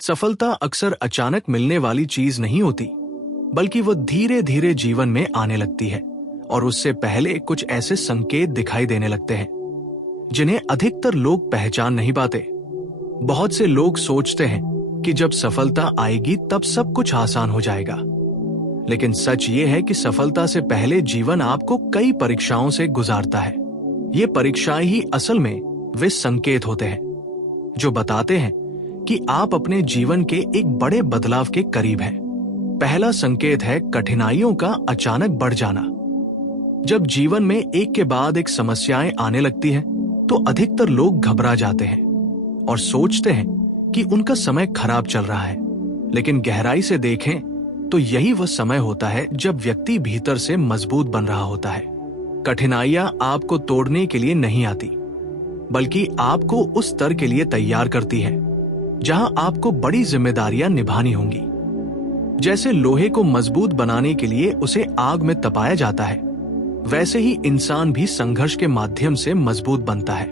सफलता अक्सर अचानक मिलने वाली चीज नहीं होती, बल्कि वो धीरे धीरे जीवन में आने लगती है और उससे पहले कुछ ऐसे संकेत दिखाई देने लगते हैं जिन्हें अधिकतर लोग पहचान नहीं पाते। बहुत से लोग सोचते हैं कि जब सफलता आएगी तब सब कुछ आसान हो जाएगा, लेकिन सच ये है कि सफलता से पहले जीवन आपको कई परीक्षाओं से गुजारता है। ये परीक्षाएं ही असल में वे संकेत होते हैं जो बताते हैं कि आप अपने जीवन के एक बड़े बदलाव के करीब हैं। पहला संकेत है कठिनाइयों का अचानक बढ़ जाना। जब जीवन में एक के बाद एक समस्याएं आने लगती हैं, तो अधिकतर लोग घबरा जाते हैं और सोचते हैं कि उनका समय खराब चल रहा है। लेकिन गहराई से देखें तो यही वह समय होता है जब व्यक्ति भीतर से मजबूत बन रहा होता है। कठिनाइयां आपको तोड़ने के लिए नहीं आती, बल्कि आपको उस स्तर के लिए तैयार करती है जहां आपको बड़ी जिम्मेदारियां निभानी होंगी। जैसे लोहे को मजबूत बनाने के लिए उसे आग में तपाया जाता है, वैसे ही इंसान भी संघर्ष के माध्यम से मजबूत बनता है।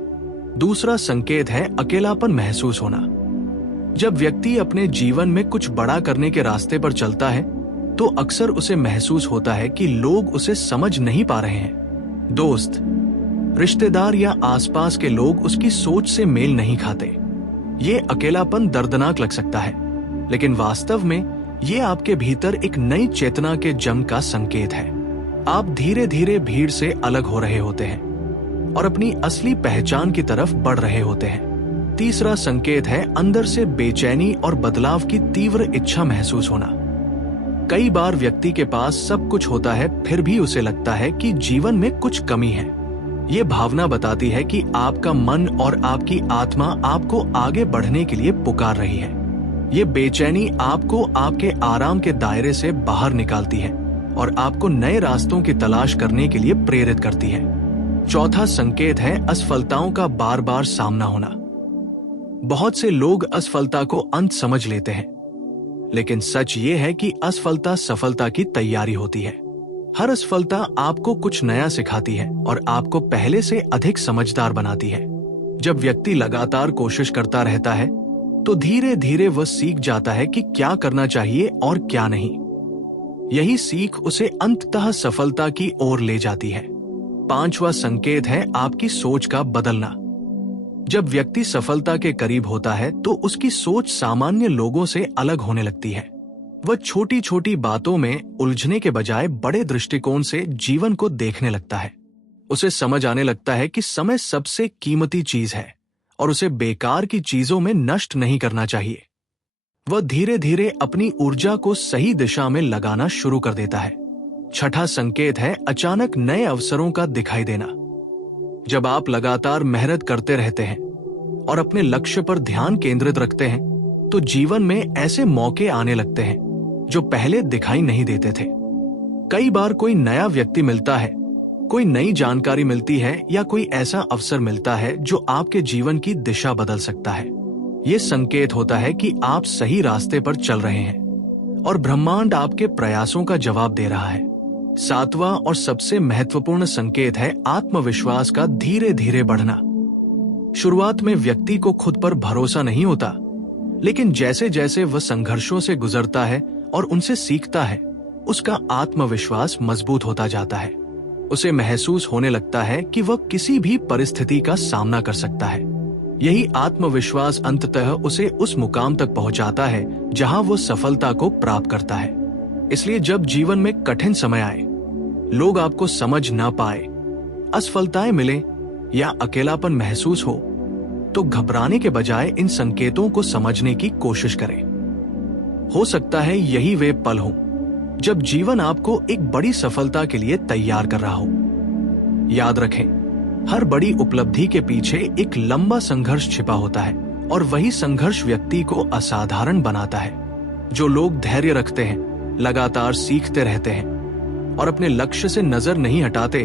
दूसरा संकेत है अकेलापन महसूस होना। जब व्यक्ति अपने जीवन में कुछ बड़ा करने के रास्ते पर चलता है, तो अक्सर उसे महसूस होता है कि लोग उसे समझ नहीं पा रहे हैं। दोस्त, रिश्तेदार या आसपास के लोग उसकी सोच से मेल नहीं खाते। ये अकेलापन दर्दनाक लग सकता है, लेकिन वास्तव में ये आपके भीतर एक नई चेतना के जन्म का संकेत है। आप धीरे धीरे भीड़ से अलग हो रहे होते हैं और अपनी असली पहचान की तरफ बढ़ रहे होते हैं। तीसरा संकेत है अंदर से बेचैनी और बदलाव की तीव्र इच्छा महसूस होना। कई बार व्यक्ति के पास सब कुछ होता है, फिर भी उसे लगता है कि जीवन में कुछ कमी है। ये भावना बताती है कि आपका मन और आपकी आत्मा आपको आगे बढ़ने के लिए पुकार रही है। ये बेचैनी आपको आपके आराम के दायरे से बाहर निकालती है और आपको नए रास्तों की तलाश करने के लिए प्रेरित करती है। चौथा संकेत है असफलताओं का बार बार सामना होना। बहुत से लोग असफलता को अंत समझ लेते हैं, लेकिन सच ये है कि असफलता सफलता की तैयारी होती है। हर असफलता आपको कुछ नया सिखाती है और आपको पहले से अधिक समझदार बनाती है। जब व्यक्ति लगातार कोशिश करता रहता है, तो धीरे धीरे वह सीख जाता है कि क्या करना चाहिए और क्या नहीं। यही सीख उसे अंततः सफलता की ओर ले जाती है। पांचवा संकेत है आपकी सोच का बदलना। जब व्यक्ति सफलता के करीब होता है, तो उसकी सोच सामान्य लोगों से अलग होने लगती है। वह छोटी छोटी बातों में उलझने के बजाय बड़े दृष्टिकोण से जीवन को देखने लगता है। उसे समझ आने लगता है कि समय सबसे कीमती चीज है और उसे बेकार की चीजों में नष्ट नहीं करना चाहिए। वह धीरे धीरे अपनी ऊर्जा को सही दिशा में लगाना शुरू कर देता है। छठा संकेत है अचानक नए अवसरों का दिखाई देना। जब आप लगातार मेहनत करते रहते हैं और अपने लक्ष्य पर ध्यान केंद्रित रखते हैं, तो जीवन में ऐसे मौके आने लगते हैं जो पहले दिखाई नहीं देते थे। कई बार कोई नया व्यक्ति मिलता है, कोई नई जानकारी मिलती है या कोई ऐसा अवसर मिलता है जो आपके जीवन की दिशा बदल सकता है। ये संकेत होता है कि आप सही रास्ते पर चल रहे हैं और ब्रह्मांड आपके प्रयासों का जवाब दे रहा है। सातवां और सबसे महत्वपूर्ण संकेत है आत्मविश्वास का धीरे धीरे बढ़ना। शुरुआत में व्यक्ति को खुद पर भरोसा नहीं होता, लेकिन जैसे जैसे वह संघर्षों से गुजरता है और उनसे सीखता है, उसका आत्मविश्वास मजबूत होता जाता है। उसे महसूस होने लगता है कि वह किसी भी परिस्थिति का सामना कर सकता है। यही आत्मविश्वास अंततः उसे उस मुकाम तक पहुंचाता है जहां वो सफलता को प्राप्त करता है। इसलिए जब जीवन में कठिन समय आए, लोग आपको समझ ना पाए, असफलताएं मिले या अकेलापन महसूस हो, तो घबराने के बजाय इन संकेतों को समझने की कोशिश करें। हो सकता है यही वे पल हो जब जीवन आपको एक बड़ी सफलता के लिए तैयार कर रहा हो। याद रखें, हर बड़ी उपलब्धि के पीछे एक लंबा संघर्ष छिपा होता है और वही संघर्ष व्यक्ति को असाधारण बनाता है। जो लोग धैर्य रखते हैं, लगातार सीखते रहते हैं और अपने लक्ष्य से नजर नहीं हटाते,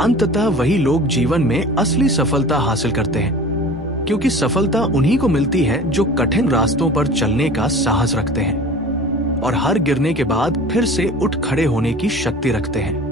अंततः वही लोग जीवन में असली सफलता हासिल करते हैं। क्योंकि सफलता उन्हीं को मिलती है जो कठिन रास्तों पर चलने का साहस रखते हैं और हर गिरने के बाद फिर से उठ खड़े होने की शक्ति रखते हैं।